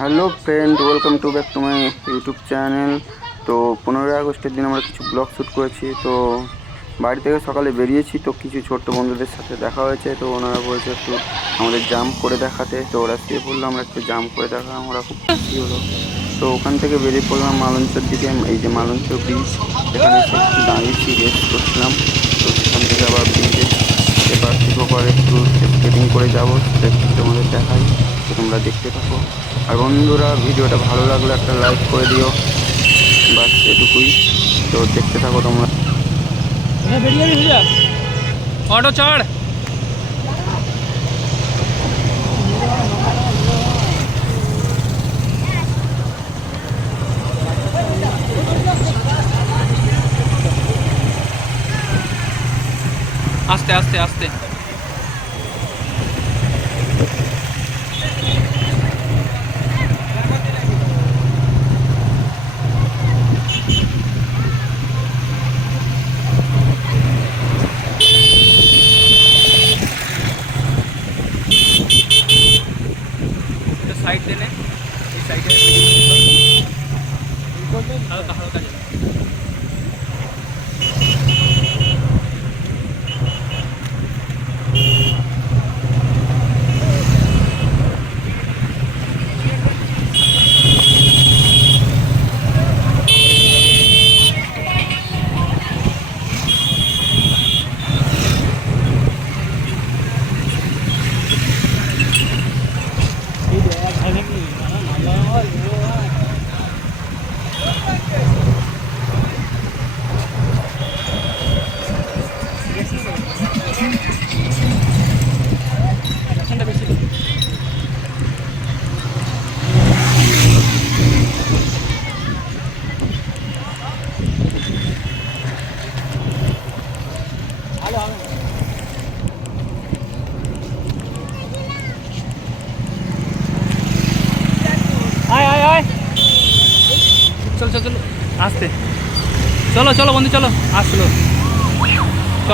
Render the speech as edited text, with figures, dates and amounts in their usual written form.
Hello friend, welcome to back to my YouTube channel. তো 15ই আগস্টের দিন আমরা কিছু ব্লগ শ্যুট করেছি। তো বাড়ি থেকে সকালে বেরিয়েছি, তো কিছু ছোট্ট বন্ধুদের সাথে দেখা হয়েছে। তো ওনারা বলছে একটু আমাদের জাম্প করে দেখাতে। তো ওরা শুয়ে পড়লো, আমরা একটু জাম্প করে দেখালাম, ওরা খুব খুশি হলো। তো ওখান থেকে বেরিয়ে পড়লাম মালঞ্চর দিকে। এই যে মালঞ্চ ব্রিজ, এখানে এসে একটু দাঁড়িয়েছি, রেস্ট করছিলাম। তো সেখান থেকে আবার ব্রিজে এবার থেকে ওপর একটু স্কেটিং করে যাবো, সেটা একটু তোমাদের দেখাই। তো তোমরা দেখতে থাকো। আর বন্ধুরা, ভিডিওটা ভালো লাগলে একটা লাইক করে দিও, বাস এটুকুই। তো দেখতে থাকো তোমরা। অটো চড়। আস্তে আস্তে আস্তে। সাইড দেনে এই সাইডে হালকা হালকা যাবে। আয় আয় আয়, চল চল চলো আস্তে, চলো চলো বন্ধু চলো, আসলো চ।